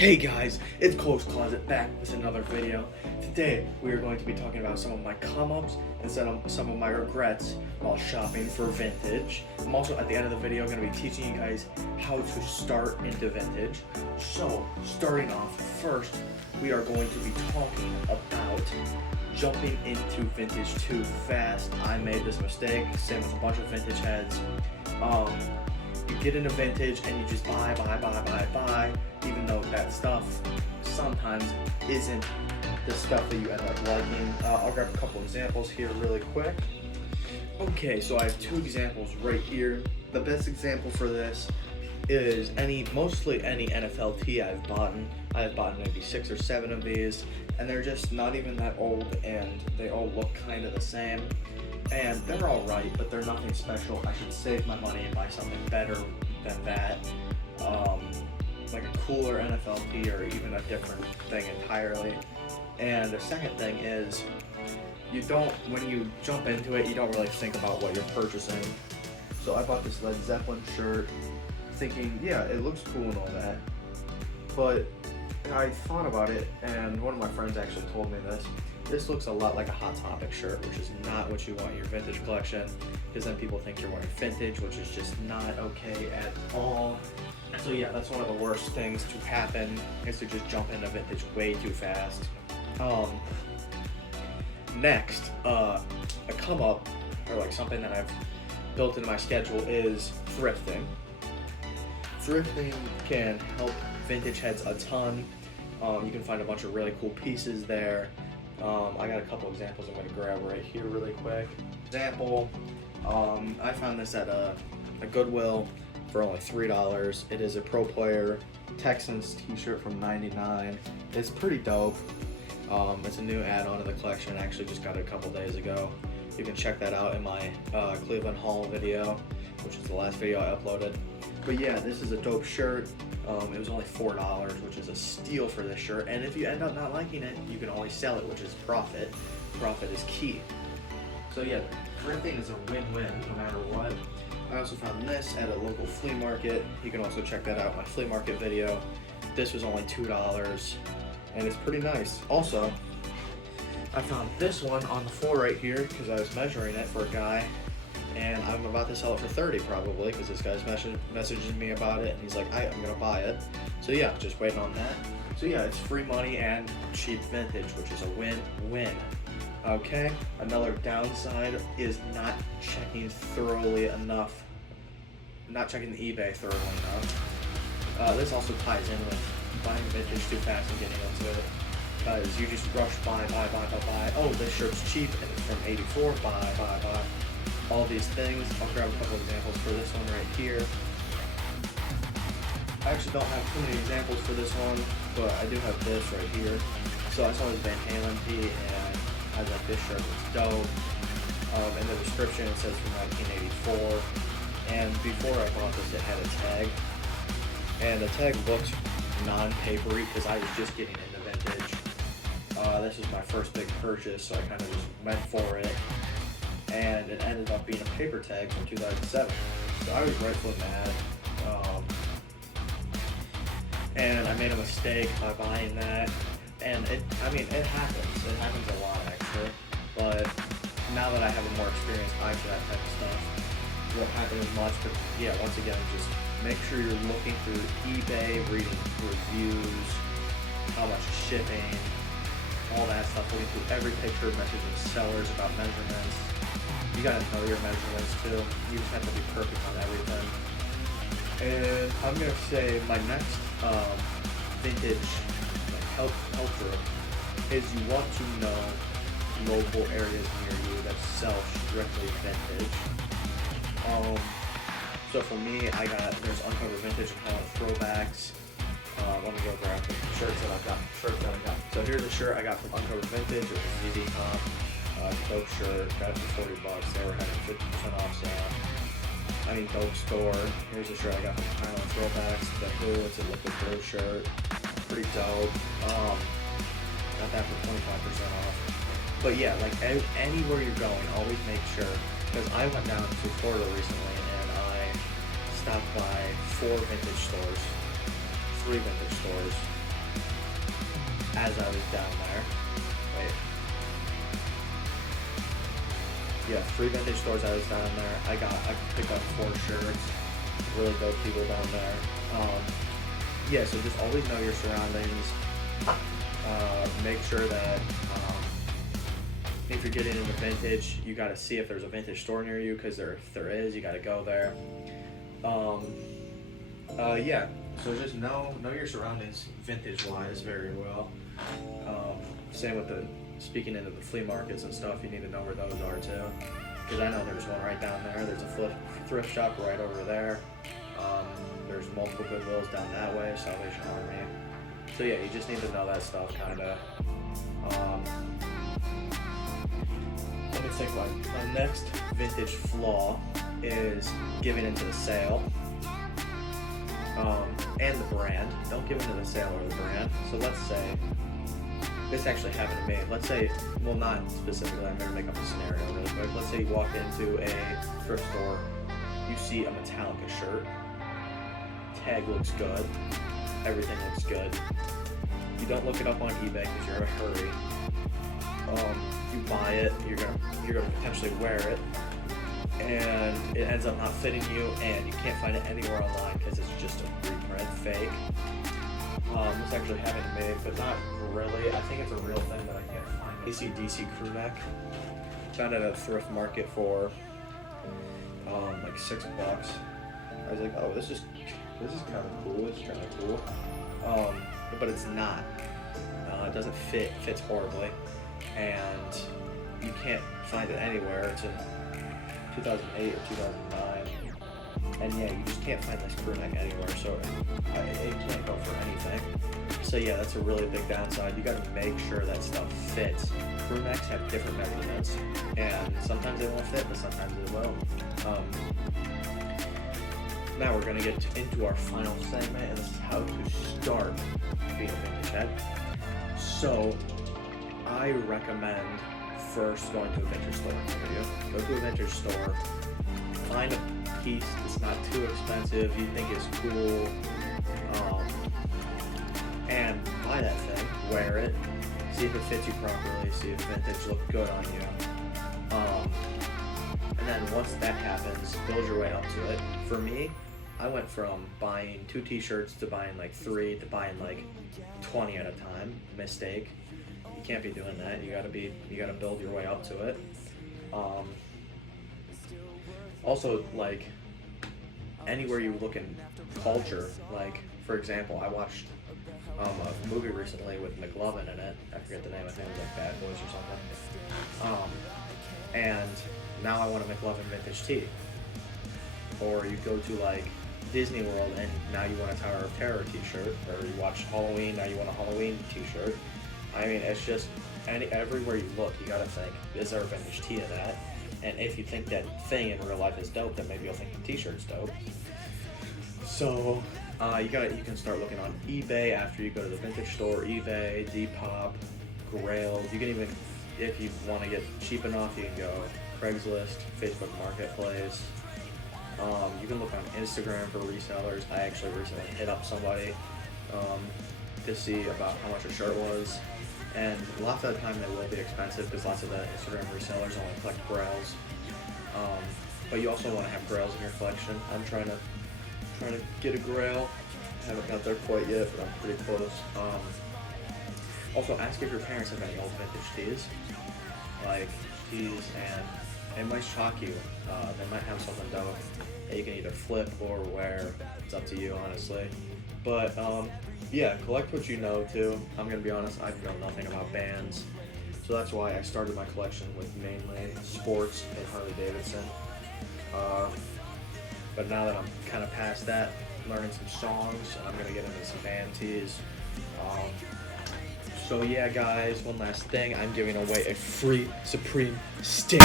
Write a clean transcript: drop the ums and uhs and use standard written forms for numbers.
Hey guys, it's Cole's Closet back with another video. Today we are going to be talking about some of my come-ups and some of my regrets while shopping for vintage. I'm also at the end of the video going to be teaching you guys how to start into vintage. So starting off first, we are going to be talking about jumping into vintage too fast. I made this mistake, same with a bunch of vintage heads. You get into vintage and you just buy, even though that stuff sometimes isn't the stuff that you end up liking. I'll grab a couple examples here really quick. Okay, so I have two examples right here. The best example for this is mostly any NFL tee I've bought. I have bought maybe 6 or 7 of these, and they're just not even that old, and they all look kind of the same. And they're all right, but they're nothing special. I should save my money and buy something better than that. Like a cooler NFL tee or even a different thing entirely. And the second thing is, when you jump into it, you don't really think about what you're purchasing. So I bought this Led Zeppelin shirt thinking, yeah, it looks cool and all that. But I thought about it, and one of my friends actually told me this. This looks a lot like a Hot Topic shirt, which is not what you want in your vintage collection, because then people think you're wearing vintage, which is just not okay at all. So yeah, that's one of the worst things to happen, is to just jump into vintage way too fast. Next, a come up, or like something that I've built into my schedule, is thrifting. Thrifting can help vintage heads a ton. You can find a bunch of really cool pieces there. I got a couple examples I'm going to grab right here really quick. Example, I found this at a Goodwill for only $3. It is a Pro Player Texans t-shirt from '99. It's pretty dope. It's a new add-on to the collection. I actually just got it a couple days ago. You can check that out in my Cleveland haul video, which is the last video I uploaded. But yeah, this is a dope shirt. It was only $4, which is a steal for this shirt. And if you end up not liking it, you can always sell it, which is profit. Profit is key. So yeah, thrifting is a win-win no matter what. I also found this at a local flea market. You can also check that out in my flea market video. This was only $2, and it's pretty nice. Also, I found this one on the floor right here because I was measuring it for a guy. And I'm about to sell it for $30 probably, because this guy's messaging me about it, and he's like, I'm gonna buy it. So yeah, just waiting on that. So yeah, it's free money and cheap vintage, which is a win-win. Okay, another downside is not checking the eBay thoroughly enough. This also ties in with buying vintage too fast and getting into it, because you just rush buy. Oh, this shirt's cheap and it's from '84, buy. All these things. I'll grab a couple examples for this one right here. I actually don't have too many examples for this one, but I do have this right here. So I saw this Van Halen tee, and I was like, this shirt looks dope. In the description it says from 1984, and before I bought this it had a tag, and the tag looked non-papery because I was just getting into vintage. This was my first big purchase, so I kind of just went for it. And it ended up being a paper tag from 2007. So I was rightfully mad. And I made a mistake by buying that. And it happens. It happens a lot actually. But now that I have a more experienced eye for that type of stuff, it won't happen as much. But yeah, once again, just make sure you're looking through eBay, reading reviews, how much shipping, all that stuff, looking through every picture, messaging sellers about measurements. You gotta know your measurements too. You just have to be perfect on everything. And I'm gonna say my next vintage helper is you want to know local areas near you that sell strictly vintage. So for me, there's Uncovered Vintage and Highlight Throwbacks. Let me go grab the shirts that I got. So here's a shirt I got from Uncovered Vintage. It was ZZ Top. Dope shirt, got it for $40. They were having 50% off sale. Dope store. Here's a shirt I got from Highland Throwbacks. It's a liquid blue shirt. Pretty dope. Got that for 25% off. But yeah, like anywhere you're going, always make sure, because I went down to Florida recently and I stopped by 3 vintage stores, as I was down there. Wait. Yeah, 3 vintage stores I was down there. I picked up 4 shirts. Really dope people down there. Yeah, so just always know your surroundings. Make sure that if you're getting into vintage, you got to see if there's a vintage store near you, because if there is, you got to go there. Yeah, so just know your surroundings vintage-wise very well. Same with speaking into the flea markets and stuff, you need to know where those are too. Because I know there's one right down there. There's a thrift shop right over there. There's multiple Goodwills down that way, Salvation Army. So yeah, you just need to know that stuff, kind of. Let me think. My next vintage flaw is giving into the sale. And the brand. Don't give into the sale or the brand. So let's say, this actually happened to me. Let's say, well, not specifically, I'm going to make up a scenario really quick. Let's say you walk into a thrift store, you see a Metallica shirt, tag looks good, everything looks good. You don't look it up on eBay because you're in a hurry. You buy it, you're gonna potentially wear it, and it ends up not fitting you, and you can't find it anywhere online because it's just a reprint, fake. This actually happened to me, but not really. I think it's a real thing that I can't find. AC/DC crew neck. Found it at a thrift market for like $6. I was like, oh, this is kind of cool. It's kind of cool. But it's not. It doesn't fit. It fits horribly, and you can't find it anywhere. It's in 2008 or 2009. And yeah, you just can't find this crew neck anywhere, so it can't go for anything. So yeah, that's a really big downside. You gotta make sure that stuff fits. Crew necks have different measurements, and sometimes they won't fit, but sometimes they will. Now we're gonna get into our final segment, and this is how to start being a vintage head. So I recommend first going to a vintage store. Go to a vintage store, find a piece that's not too expensive, you think is cool, and buy that thing, wear it, see if it fits you properly, see if vintage looks good on you, and then once that happens, build your way up to it. For me, I went from buying 2 t-shirts to buying like 3 to buying like 20 at a time. Mistake. You can't be doing that. You gotta build your way up to it. Also, like, anywhere you look in culture, like, for example, I watched a movie recently with McLovin in it. I forget the name. I think it was like Bad Boys or something. And now I want a McLovin vintage tee. Or you go to like Disney World and now you want a Tower of Terror t-shirt. Or you watch Halloween, now you want a Halloween t-shirt. I mean, it's just everywhere you look, you gotta think, is there a vintage tee of that? And if you think that thing in real life is dope, then maybe you'll think the t-shirt's dope. So you can start looking on eBay after you go to the vintage store. eBay, Depop, Grailed. You can even, if you want to get cheap enough, you can go Craigslist, Facebook Marketplace. You can look on Instagram for resellers. I actually recently hit up somebody to see about how much a shirt was. And lots of the time they will be expensive because lots of the Instagram resellers only collect grails. But you also want to have grails in your collection. I'm trying to get a grail. Haven't got there quite yet, but I'm pretty close. Also, ask if your parents have any old vintage tees, like tees, and it might shock you. They might have something dope that you can either flip or wear. It's up to you, honestly. But yeah, collect what you know too. I'm gonna be honest, I know nothing about bands, so that's why I started my collection with mainly sports and Harley Davidson. But now that I'm kind of past that, learning some songs, I'm gonna get into some band tees. So yeah, guys, one last thing, I'm giving away a free Supreme stick.